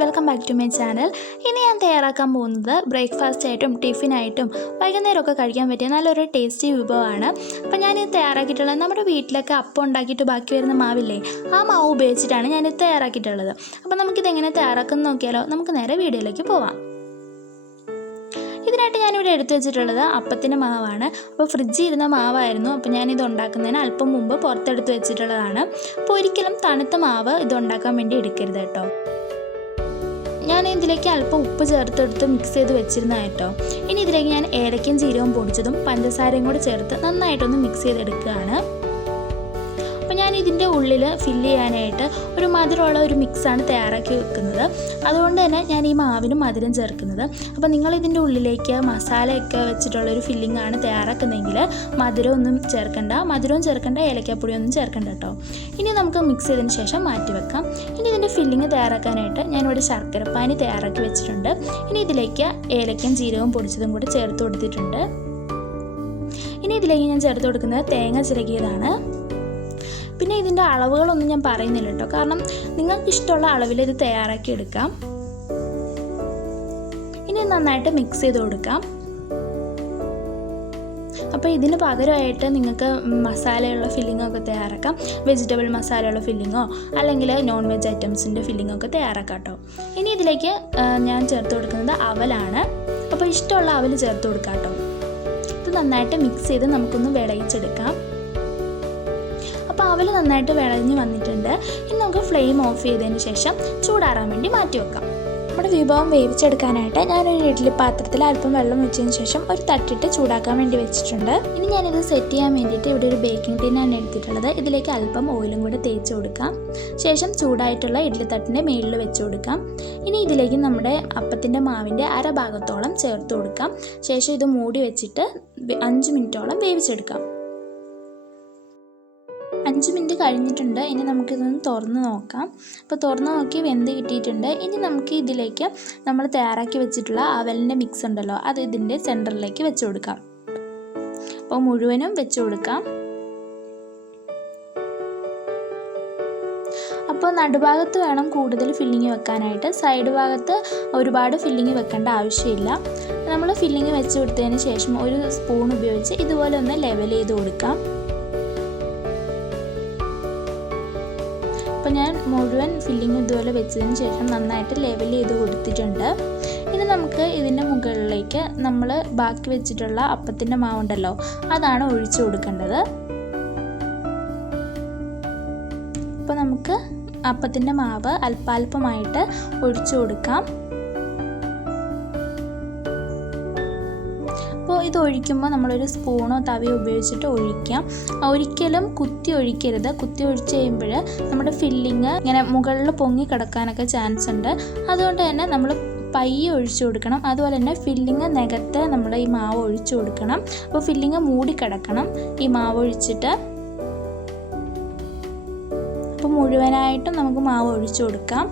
Welcome back to my channel. ഇനി ഞാൻ തയ്യാറാക്കാൻ പോകുന്നത് ബ്രേക്ക്ഫാസ്റ്റ് ആയിട്ടും ടിഫിനായിട്ടും വൈകുന്നേരമൊക്കെ കഴിക്കാൻ പറ്റിയ നല്ലൊരു ടേസ്റ്റി വിഭവമാണ്. അപ്പോൾ ഞാനിത് തയ്യാറാക്കിയിട്ടുള്ളത് നമ്മുടെ വീട്ടിലൊക്കെ അപ്പം ഉണ്ടാക്കിയിട്ട് ബാക്കി വരുന്ന മാവില്ലേ, ആ മാവ് ഉപയോഗിച്ചിട്ടാണ് ഞാനിത് തയ്യാറാക്കിയിട്ടുള്ളത്. അപ്പോൾ നമുക്കിതെങ്ങനെ തയ്യാറാക്കുന്നത് നോക്കിയാലോ. നമുക്ക് നേരെ വീഡിയോയിലേക്ക് പോവാം. ഇതിനായിട്ട് ഞാനിവിടെ എടുത്തു വെച്ചിട്ടുള്ളത് അപ്പത്തിൻ്റെ മാവാണ്. അപ്പോൾ ഫ്രിഡ്ജിൽ ഇരുന്ന മാവായിരുന്നു. അപ്പോൾ ഞാനിത് ഉണ്ടാക്കുന്നതിന് അല്പം മുമ്പ് പുറത്തെടുത്ത് വെച്ചിട്ടുള്ളതാണ്. അപ്പോൾ ഒരിക്കലും തണുത്ത മാവ് ഇത് ഉണ്ടാക്കാൻ വേണ്ടി എടുക്കരുത് കേട്ടോ. ഞാൻ ഇതിലേക്ക് അല്പം ഉപ്പ് ചേർത്തെടുത്ത് മിക്സ് ചെയ്ത് വെച്ചിരുന്ന കേട്ടോ. ഇനി ഇതിലേക്ക് ഞാൻ ഏലക്കയും ജീരകവും പൊടിച്ചതും പഞ്ചസാരയും കൂടെ ചേർത്ത് നന്നായിട്ടൊന്ന് മിക്സ് ചെയ്തെടുക്കുകയാണ്. അപ്പോൾ ഞാൻ ഇതിൻ്റെ ഉള്ളിൽ ഫില്ല് ചെയ്യാനായിട്ട് ഒരു മധുരമുള്ള ഒരു മിക്സാണ് തയ്യാറാക്കി വെക്കുന്നത്. അതുകൊണ്ട് തന്നെ ഞാൻ ഈ മാവിന് മധുരം ചേർക്കുന്നത്. അപ്പോൾ നിങ്ങളിതിൻ്റെ ഉള്ളിലേക്ക് മസാലയൊക്കെ വെച്ചിട്ടുള്ളൊരു ഫില്ലിംഗ് ആണ് തയ്യാറാക്കുന്നതെങ്കിൽ മധുരമൊന്നും ചേർക്കണ്ട, ഏലക്കാപ്പൊടിയൊന്നും ചേർക്കണ്ട കേട്ടോ. ഇനി നമുക്ക് മിക്സ് ചെയ്തതിന് ശേഷം മാറ്റി വെക്കാം. ഇനി ഇതിൻ്റെ ഫില്ലിംഗ് തയ്യാറാക്കാനായിട്ട് ഞാനിവിടെ ശർക്കരപ്പാനി തയ്യാറാക്കി വെച്ചിട്ടുണ്ട്. ഇനി ഇതിലേക്ക് ഏലക്കയും ജീരകവും പൊടിച്ചതും കൂടി ചേർത്ത് കൊടുത്തിട്ടുണ്ട്. ഇനി ഇതിലേക്ക് ഞാൻ ചേർത്ത് കൊടുക്കുന്നത് തേങ്ങ ചിരകിയതാണ്. പിന്നെ ഇതിൻ്റെ അളവുകളൊന്നും ഞാൻ പറയുന്നില്ല കേട്ടോ, കാരണം നിങ്ങൾക്ക് ഇഷ്ടമുള്ള അളവിൽ ഇത് തയ്യാറാക്കി എടുക്കാം. ഇനി നന്നായിട്ട് മിക്സ് ചെയ്ത് കൊടുക്കാം. അപ്പോൾ ഇതിന് പകരമായിട്ട് നിങ്ങൾക്ക് മസാലയുള്ള ഫില്ലിങ്ങൊക്കെ തയ്യാറാക്കാം. വെജിറ്റബിൾ മസാലയുള്ള ഫില്ലിങ്ങോ അല്ലെങ്കിൽ നോൺ വെജ് ഐറ്റംസിൻ്റെ ഫില്ലിങ്ങൊക്കെ തയ്യാറാക്കാം കേട്ടോ. ഇനി ഇതിലേക്ക് ഞാൻ ചേർത്ത് കൊടുക്കുന്നത് അവലാണ്. അപ്പോൾ ഇഷ്ടമുള്ള അവൽ ചേർത്ത് കൊടുക്കാം കേട്ടോ. ഇത് നന്നായിട്ട് മിക്സ് ചെയ്ത് നമുക്കൊന്ന് വിളയിച്ചെടുക്കാം. അപ്പോൾ അവൽ നന്നായിട്ട് വിളഞ്ഞ് വന്നിട്ടുണ്ട്. ഇനി നമുക്ക് ഫ്ലെയിം ഓഫ് ചെയ്തതിന് ശേഷം ചൂടാറാൻ വേണ്ടി മാറ്റി വെക്കാം. നമ്മുടെ വിഭവം വേവിച്ചെടുക്കാനായിട്ട് ഞാനൊരു ഇഡ്ഡലി പാത്രത്തിൽ അല്പം വെള്ളം വെച്ചതിന് ശേഷം ഒരു തട്ടിട്ട് ചൂടാക്കാൻ വേണ്ടി വെച്ചിട്ടുണ്ട്. ഇനി ഞാനിത് സെറ്റ് ചെയ്യാൻ വേണ്ടിയിട്ട് ഇവിടെ ഒരു ബേക്കിംഗ് ടിന്നാണ് എടുത്തിട്ടുള്ളത്. ഇതിലേക്ക് അല്പം ഓയിലും കൂടെ തേച്ച് കൊടുക്കാം. ശേഷം ചൂടായിട്ടുള്ള ഇഡ്ഡലി തട്ടിൻ്റെ മേളിൽ വെച്ച് കൊടുക്കാം. ഇനി ഇതിലേക്ക് നമ്മുടെ അപ്പത്തിൻ്റെ മാവിൻ്റെ അരഭാഗത്തോളം ചേർത്ത് കൊടുക്കാം. ശേഷം ഇത് മൂടി വെച്ചിട്ട് 5 മിനിറ്റോളം വേവിച്ചെടുക്കാം. 5 മിനിറ്റ് കഴിഞ്ഞിട്ടുണ്ട്. ഇനി നമുക്കിതൊന്ന് തുറന്ന് നോക്കാം. അപ്പോൾ തുറന്ന് നോക്കി വെന്ത് കിട്ടിയിട്ടുണ്ട്. ഇനി നമുക്ക് ഇതിലേക്ക് നമ്മൾ തയ്യാറാക്കി വെച്ചിട്ടുള്ള അവലിൻ്റെ മിക്സ് ഉണ്ടല്ലോ, അത് ഇതിൻ്റെ സെൻറ്ററിലേക്ക് വെച്ച് കൊടുക്കാം. അപ്പോൾ മുഴുവനും വെച്ച് കൊടുക്കാം. അപ്പോൾ നടുഭാഗത്ത് വേണം കൂടുതൽ ഫില്ലിങ് വെക്കാനായിട്ട്. സൈഡ് ഭാഗത്ത് ഒരുപാട് ഫില്ലിങ് വെക്കേണ്ട ആവശ്യമില്ല. നമ്മൾ ഫില്ലിങ് വെച്ച് കൊടുത്തതിന് ശേഷം ഒരു സ്പൂൺ ഉപയോഗിച്ച് ഇതുപോലെ ഒന്ന് ലെവൽ ചെയ്ത് കൊടുക്കാം. അപ്പോൾ ഞാൻ മുഴുവൻ ഫില്ലിങ് ഇതുപോലെ വെച്ചതിന് ശേഷം നന്നായിട്ട് ലെവൽ ചെയ്ത് കൊടുത്തിട്ടുണ്ട്. ഇനി നമുക്ക് ഇതിൻ്റെ മുകളിലേക്ക് നമ്മൾ ബാക്കി വെച്ചിട്ടുള്ള അപ്പത്തിൻ്റെ മാവുണ്ടല്ലോ, അതാണ് ഒഴിച്ചു കൊടുക്കേണ്ടത്. അപ്പോൾ നമുക്ക് അപ്പത്തിൻ്റെ മാവ് അല്പാൽപമായിട്ട് ഒഴിച്ചു കൊടുക്കാം. അപ്പോൾ ഇത് ഒഴിക്കുമ്പോൾ നമ്മളൊരു സ്പൂണോ തവിയോ ഉപയോഗിച്ചിട്ട് ഒഴിക്കാം. ഒരിക്കലും കുത്തി ഒഴിക്കരുത്. കുത്തി ഒഴിച്ച് കഴിയുമ്പോൾ നമ്മുടെ ഫില്ലിങ് ഇങ്ങനെ മുകളിൽ പൊങ്ങി കിടക്കാനൊക്കെ ചാൻസ് ഉണ്ട്. അതുകൊണ്ട് തന്നെ നമ്മൾ പയ്യെ ഒഴിച്ചു കൊടുക്കണം. അതുപോലെ തന്നെ ഫില്ലിങ് നികത്ത് നമ്മൾ ഈ മാവ് ഒഴിച്ചു കൊടുക്കണം. അപ്പോൾ ഫില്ലിങ് മൂടി കിടക്കണം ഈ മാവ് ഒഴിച്ചിട്ട്. അപ്പോൾ മുഴുവനായിട്ടും നമുക്ക് മാവ് ഒഴിച്ചു കൊടുക്കാം.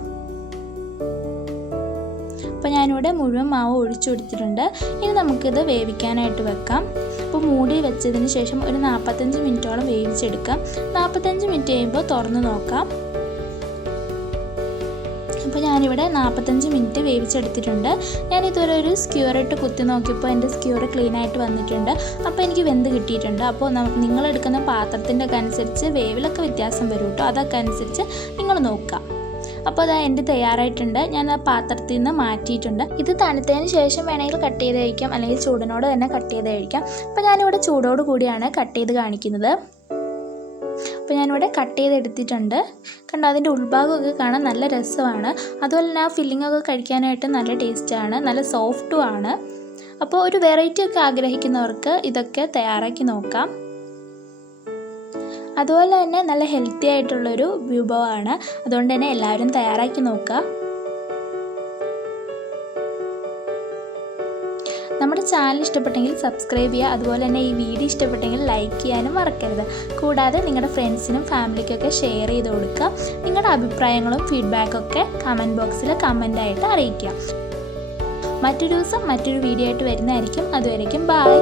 അപ്പോൾ ഞാനിവിടെ മുഴുവൻ മാവ് ഒഴിച്ചു കൊടുത്തിട്ടുണ്ട്. ഇനി നമുക്കിത് വേവിക്കാനായിട്ട് വെക്കാം. അപ്പോൾ മൂടി വെച്ചതിന് ശേഷം ഒരു 45 മിനിറ്റോളം വേവിച്ചെടുക്കാം. 45 മിനിറ്റ് കഴിയുമ്പോൾ തുറന്ന് നോക്കാം. അപ്പോൾ ഞാനിവിടെ 45 മിനിറ്റ് വേവിച്ചെടുത്തിട്ടുണ്ട്. ഞാനിതുവരെ ഒരു സ്ക്യൂറിട്ട് കുത്തി നോക്കിയപ്പോൾ എൻ്റെ സ്ക്യൂർ ക്ലീനായിട്ട് വന്നിട്ടുണ്ട്. അപ്പോൾ എനിക്ക് വെന്ത് കിട്ടിയിട്ടുണ്ട്. അപ്പോൾ നിങ്ങളെടുക്കുന്ന പാത്രത്തിൻ്റെ ഒക്കെ അനുസരിച്ച് വേവിലൊക്കെ വ്യത്യാസം വരും കേട്ടോ. അതൊക്കെ അനുസരിച്ച് നിങ്ങൾ നോക്കുക. അപ്പോൾ അത് എൻ്റെ തയ്യാറായിട്ടുണ്ട്. ഞാൻ ആ പാത്രത്തിൽ നിന്ന് മാറ്റിയിട്ടുണ്ട്. ഇത് തണുത്തതിന് ശേഷം വേണമെങ്കിൽ കട്ട് ചെയ്ത് കഴിക്കാം, അല്ലെങ്കിൽ ചൂടിനോട് തന്നെ കട്ട് ചെയ്ത് കഴിക്കാം. അപ്പോൾ ഞാനിവിടെ ചൂടോട് കൂടിയാണ് കട്ട് ചെയ്ത് കാണിക്കുന്നത്. അപ്പോൾ ഞാനിവിടെ കട്ട് ചെയ്തെടുത്തിട്ടുണ്ട്. കണ്ടോ, അതിൻ്റെ ഉൾഭാഗമൊക്കെ കാണാൻ നല്ല രസമാണ്. അതുപോലെ തന്നെ ആ ഫില്ലിങ്ങൊക്കെ കഴിക്കാനായിട്ട് നല്ല ടേസ്റ്റാണ്, നല്ല സോഫ്റ്റും ആണ്. അപ്പോൾ ഒരു വെറൈറ്റി ഒക്കെ ആഗ്രഹിക്കുന്നവർക്ക് ഇതൊക്കെ തയ്യാറാക്കി നോക്കാം. അതുപോലെ തന്നെ നല്ല ഹെൽത്തി ആയിട്ടുള്ളൊരു വിഭവമാണ്. അതുകൊണ്ട് തന്നെ എല്ലാവരും തയ്യാറാക്കി നോക്കുക. നമ്മുടെ ചാനൽ ഇഷ്ടപ്പെട്ടെങ്കിൽ സബ്സ്ക്രൈബ് ചെയ്യുക. അതുപോലെ തന്നെ ഈ വീഡിയോ ഇഷ്ടപ്പെട്ടെങ്കിൽ ലൈക്ക് ചെയ്യാനും മറക്കരുത്. കൂടാതെ നിങ്ങളുടെ ഫ്രണ്ട്സിനും ഫാമിലിക്കൊക്കെ ഷെയർ ചെയ്ത് കൊടുക്കുക. നിങ്ങളുടെ അഭിപ്രായങ്ങളും ഫീഡ്ബാക്കൊക്കെ കമൻറ്റ് ബോക്സിൽ കമൻ്റായിട്ട് അറിയിക്കുക. മറ്റൊരു ദിവസം മറ്റൊരു വീഡിയോ ആയിട്ട് വരുന്നതായിരിക്കും. അതുവരേക്കും ബൈ.